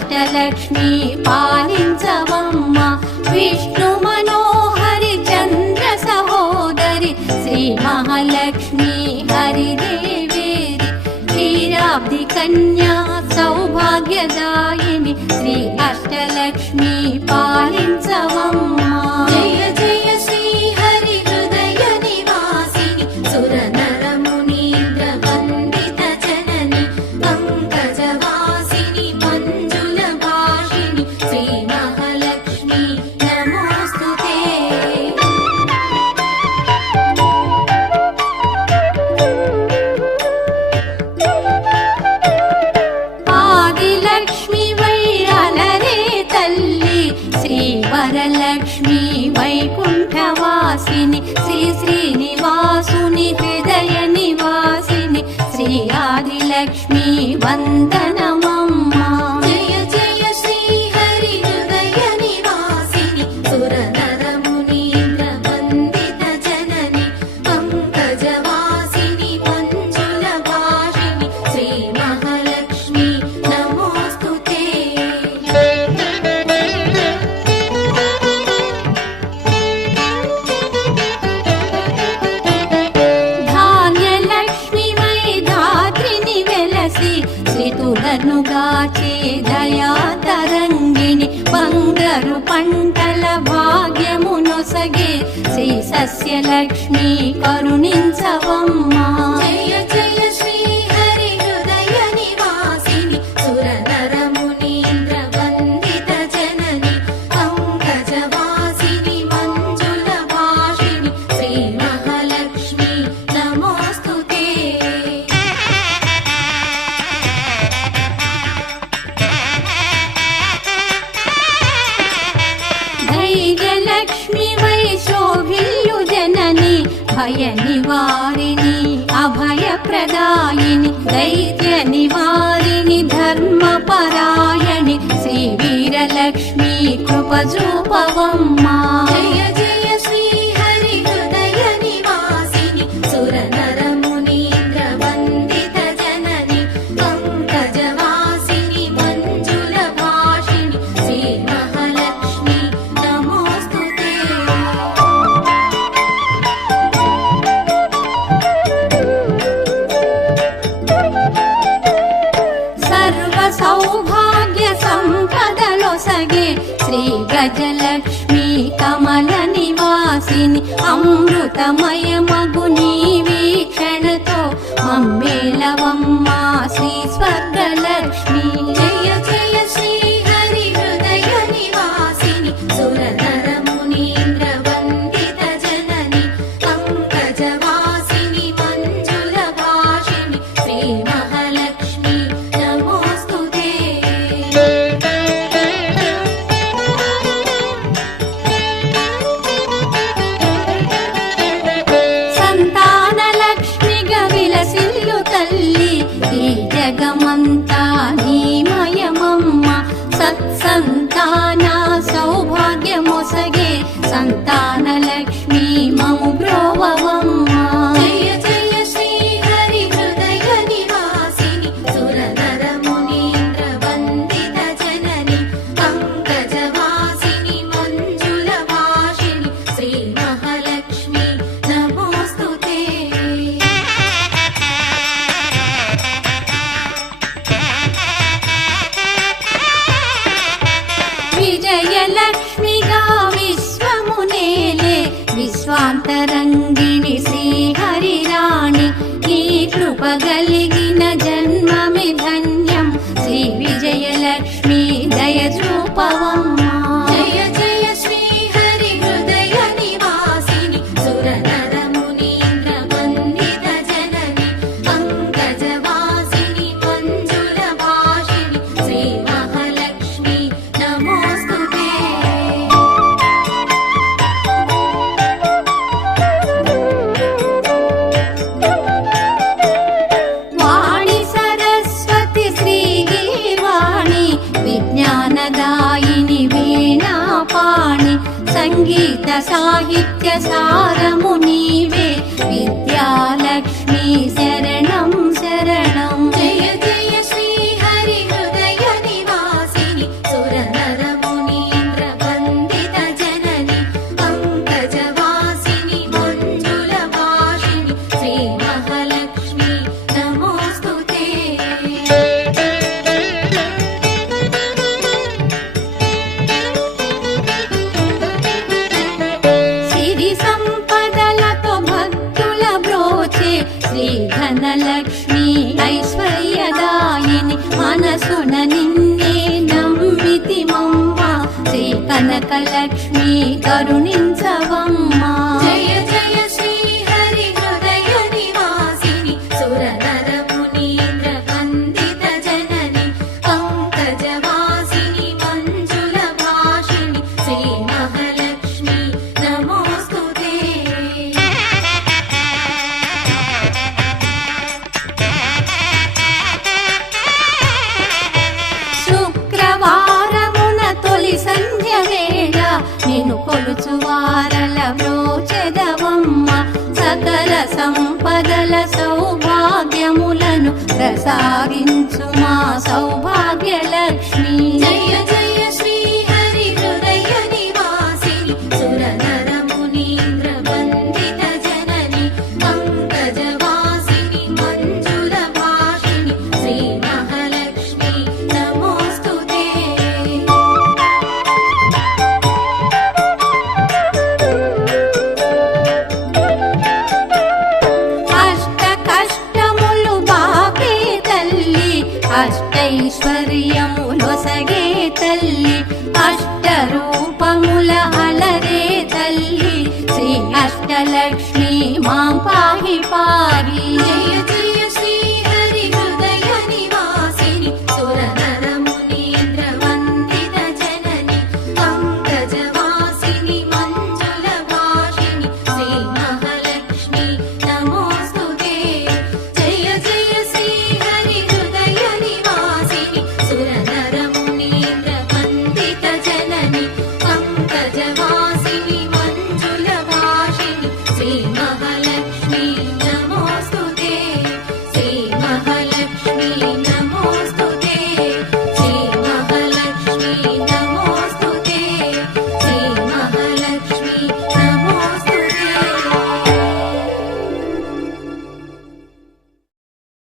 అష్టలక్ష్మి పాలించవమ్మ విష్ణు మనోహరి చంద్ర సహోదరి శ్రీ మహాలక్ష్మి హరిదేవేరి క్షీరాబ్ది కన్యా సౌభాగ్యదాయిని శ్రీ అష్టలక్ష్మి పాలించవమ్మ జయ జయ శ్రీ హరి హృదయ నివాసిని సుర నర మునీంద్ర వందిత జనని పంకజవాసిని మంజుల భాషిని శ్రీ మహాలక్ష్మి నమోస్తుతే ఆదిలక్ష్మి వైరలరే తల్లి శ్రీ వరలక్ష్మి వైకుంఠవాసిని శ్రీ శ్రీనివాసుని హృదయ నివాసిని శ్రీ ఆదిలక్ష్మి వందనమమ్మ జయ జయ శ్రీ హరి హృదయ నివాసిని సుర నర మునీంద్ర వందిత జనని పంకజవాసిని మంజుల భాషిని శ్రీ మహాలక్ష్మి నమోస్తుతే ధాన్యలక్ష్మి వైధాత్రిని వెలసి శ్రీతులను గాచే దయా తరంగిణి బంగారు పంటల భాగ్యమునొసగే శ్రీ సస్యలక్ష్మి కరుణించవమ్మ జయ జయ శ్రీ హరి హృదయ నివాసిని సుర నర మునీంద్ర వందిత జనని పంకజవాసిని మంజుల భాషిని శ్రీ మహాలక్ష్మి నమోస్తుతే ధైర్యలక్ష్మి వై శోభిల్యు జనని భయ నివారిణి అభయ ప్రదాయిని దైత్య నివారిణి ధర్మ పరాయణి శ్రీ వీరలక్ష్మి కృప చూపవమ్మ జయ జయ శ్రీ హరి హృదయ నివాసిని సుర నర మునీంద్ర వందిత జనని పంకజవాసిని మంజుల భాషిని శ్రీ మహాలక్ష్మి నమోస్తుతే సర్వ సౌభాగ్య సంపదలొసగే శ్రీ గజలక్ష్మి కమల నివాసిని అమృతమయ మగు నీ వీక్షణతో మమ్మేలవమ్మ శ్రీ స్వర్గలక్ష్మి జయ జయ శ్రీ హరి హృదయ నివాసిని సుర నర మునీంద్ర వందిత జనని పంకజవాసిని మంజుల భాషిని శ్రీ మహాలక్ష్మి నమోస్తుతే సంతానలక్ష్మిగా విలసిల్లు తల్లి ఈ జగమంతా నీమయమమ్మ సత్సంతాన సౌభాగ్యమొసగే సంతానలక్ష్మి మము బ్రోవవమ్మ జయ జయ శ్రీ హరి హృదయ నివాసిని సుర నర మునీంద్ర వందిత జనని పంకజవాసిని మంజుల భాషిని శ్రీ మహాలక్ష్మి నమోస్తుతే విజయలక్ష్మిగా విశ్వమునేలే విశ్వాంతరంగిణి శ్రీహరిరాణి నీ కృప కలిగిన జన్మమి ధన్యం శ్రీ విజయలక్ష్మి దయచూపవమ్మ జయ జయ శ్రీ హరి హృదయ నివాసిని సుర నర మునీంద్ర వందిత జనని పంకజవాసిని మంజుల భాషిని శ్రీ మహాలక్ష్మి నమోస్తుతే వాణి సరస్వతి శ్రీగీర్వాణి విజ్ఞానదాయిని వీణాపాణి సంగీత సాహిత్య సారము నీవే విద్యాలక్ష్మి శరణం శరణం జయ జయ శ్రీ హరి హృదయ నివాసిని కనకలక్ష్మి కరుణించవమ్మా. జయ జయ శ్రీ హరి హృదయ నివాసిని సురనర మునీంద్ర వందిత జనని పంకజవాసిని మంజుల భాషిణి శ్రీ మహాలక్ష్మి నమోస్తుతే. శుక్రవారమున తొలి సంధ్య వేళ నిన్ను కొలుచు వారల బ్రోచెదవమ్మ. సకల సంపదల సౌభాగ్యములను ప్రసాదించు మా సౌభాగ్యలక్ష్మి. జయ జయ శ్రీ హరి హృదయ నివాసిని సురనర మునీంద్ర వందిత జనని పంకజవాసిని మంజుల భాషిణి శ్రీ మహాలక్ష్మి నమోస్తుతే. అష్ట కష్టములు బాపే తల్లి, అష్టైశ్వర్యములొసగే తల్లి, అష్ట రూపముల అలరే తల్లి, శ్రీ అష్టలక్ష్మి మాం పాహి పాహి. జయ జయ శ్రీ హరి హృదయ నివాసిని సురనర మునీంద్ర వందిత జనని పంకజవాసిని మంజుల భాషిణి శ్రీ మహాలక్ష్మి నమోస్తుతే. జయ జయ శ్రీ హరి హృదయ నివాసిని సురనర మునీంద్ర వందిత జనని పంకజవాసిని మంజుల భాషిణి శ్రీ మహాలక్ష్మి నమోస్తుతే. శ్రీ మహాలక్ష్మి